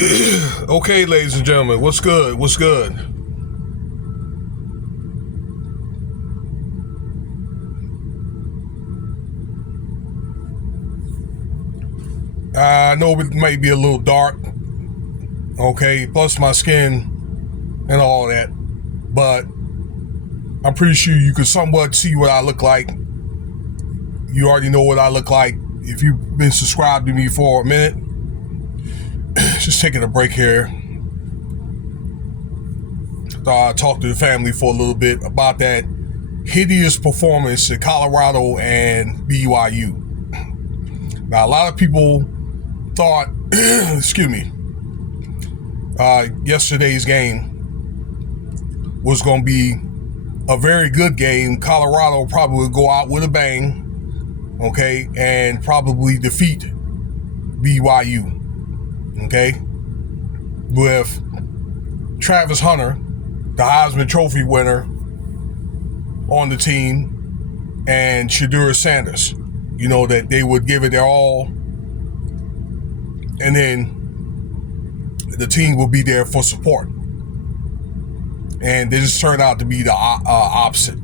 Okay, ladies and gentlemen, what's good? What's good? I know it might be a little dark, okay, plus my skin and all that, but I'm pretty sure you can somewhat see what I look like. You already know what I look like if you've been subscribed to me for a minute. Just taking a break here. Thought I'd talk to the family for a little bit about that hideous performance in Colorado and BYU. Now, a lot of people thought, yesterday's game was going to be a very good game. Colorado probably would go out with a bang, okay, and probably defeat BYU, okay, with Travis Hunter, the Heisman Trophy winner, on the team, and Shedeur Sanders. You know, that they would give it their all, and then the team will be there for support. And they just turned out to be the opposite.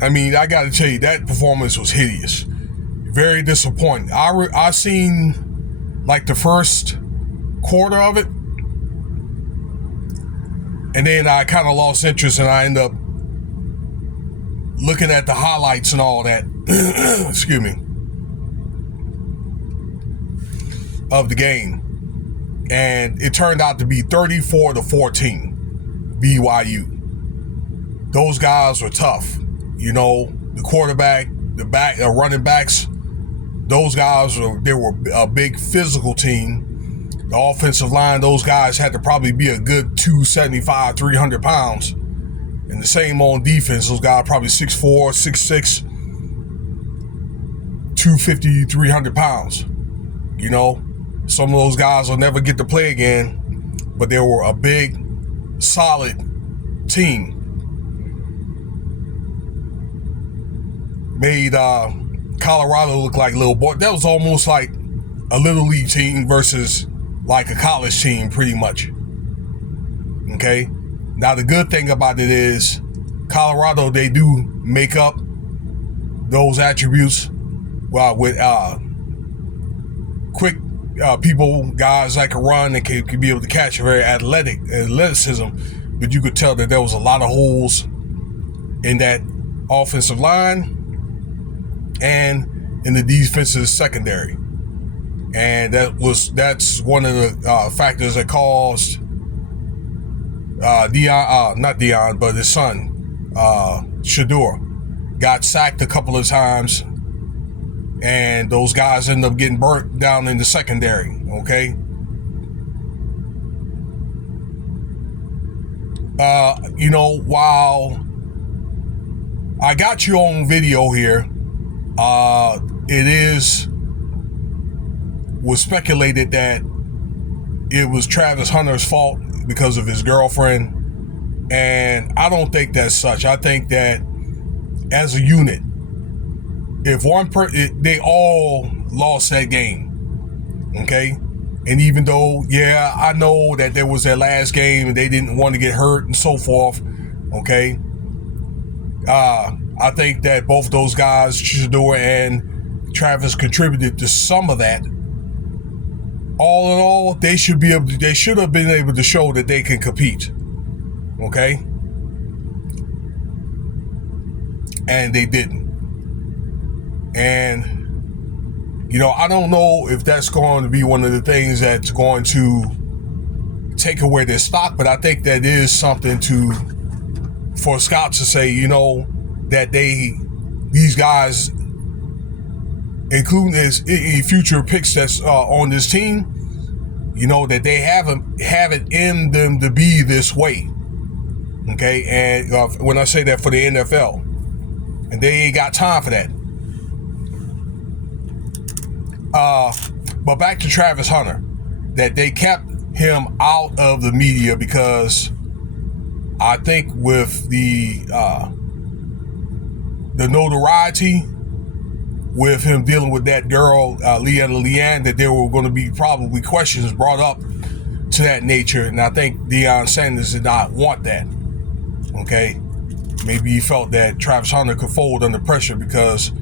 I mean, I got to tell you, that performance was hideous. Very disappointing. I seen like the first quarter of it, and then I kind of lost interest, and I ended up looking at the highlights and all that. Of the game, and it turned out to be 34-14 BYU. Those guys were tough. You know, the quarterback, the running backs, those guys were a big physical team. The offensive line, those guys had to probably be a good 275, 300 pounds. And the same on defense, those guys probably 6'4", 6'6", 250, 300 pounds. You know, some of those guys will never get to play again, but they were a big, solid team. Made Colorado look like little boy. That was almost like a little league team versus like a college team, pretty much. Okay? Now, the good thing about it is Colorado, they do make up those attributes with quick people, guys that can run and can be able to catch, very athleticism. But you could tell that there was a lot of holes in that offensive line and in the defensive secondary. And that's one of the factors that caused his son, Shedeur, got sacked a couple of times, and those guys end up getting burnt down in the secondary, okay? You know, while I got you on video here, was speculated that it was Travis Hunter's fault because of his girlfriend, and I don't think that's such. I think that as a unit, if they all lost that game, okay? And even though, yeah, I know that there was their last game and they didn't want to get hurt and so forth, okay? I think that both those guys, Shedeur and Travis, contributed to some of that. All in all, they should have been able to show that they can compete, okay? And they didn't. And, you know, I don't know if that's going to be one of the things that's going to take away their stock, but I think that is something for scouts to say, you know, that these guys, including his future picks that's on this team, you know, that they have it in them to be this way, okay? And when I say that, for the NFL, and they ain't got time for that. But back to Travis Hunter, that they kept him out of the media because I think with the notoriety with him dealing with that girl, Leanne, that there were going to be probably questions brought up to that nature. And I think Deion Sanders did not want that. Okay. Maybe he felt that Travis Hunter could fold under pressure because,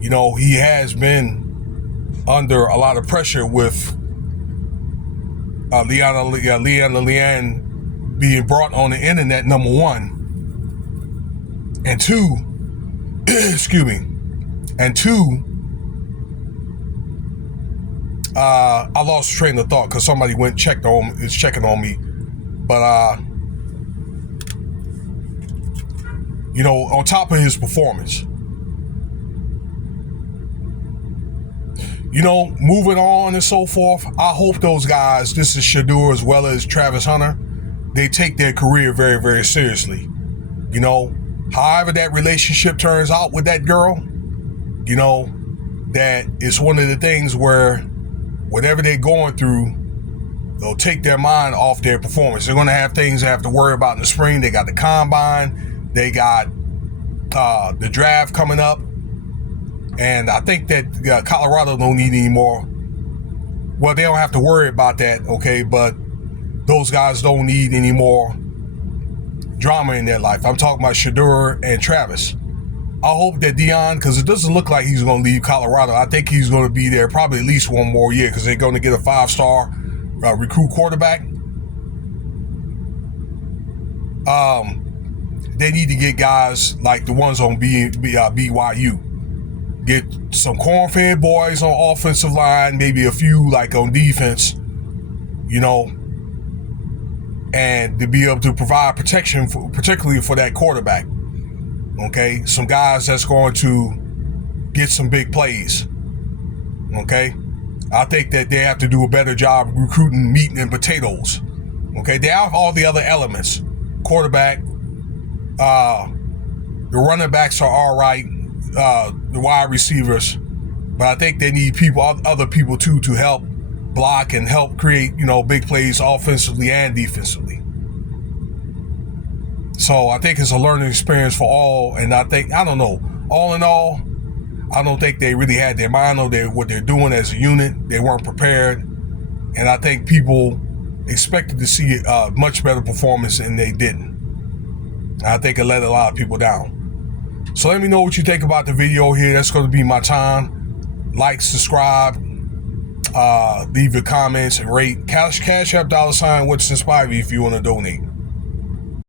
you know, he has been under a lot of pressure with Leanne being brought on the internet, number one. And two, excuse me. And two, I lost train of thought because somebody checking on me. But you know, on top of his performance, you know, moving on and so forth, I hope those guys, this is Shedeur as well as Travis Hunter, they take their career very, very seriously. You know, however that relationship turns out with that girl, you know, that it's one of the things where whatever they're going through, they'll take their mind off their performance. They're going to have things they have to worry about in the spring. They got the combine. They got the draft coming up. And I think that Colorado don't need any more. Well, they don't have to worry about that, okay? But those guys don't need any more drama in their life. I'm talking about Shedeur and Travis. I hope that Deion, because it doesn't look like he's going to leave Colorado. I think he's going to be there probably at least one more year because they're going to get a 5-star recruit quarterback. They need to get guys like the ones on BYU. Get some corn-fed boys on offensive line, maybe a few like on defense, you know, and to be able to provide protection, particularly for that quarterback. Okay, some guys that's going to get some big plays. Okay, I think that they have to do a better job recruiting meat and potatoes. Okay, they have all the other elements. Quarterback, the running backs are all right, the wide receivers, but I think they need other people too, to help block and help create, you know, big plays offensively and defensively. So I think it's a learning experience for all, and I don't know, all in all, I don't think they really had their mind on what they're doing as a unit. They weren't prepared, and I think people expected to see a much better performance, and they didn't. I think it let a lot of people down. So let me know what you think about the video here. That's going to be my time. Like, subscribe, leave your comments, and rate. Cash App $, what's inspired you if you want to donate.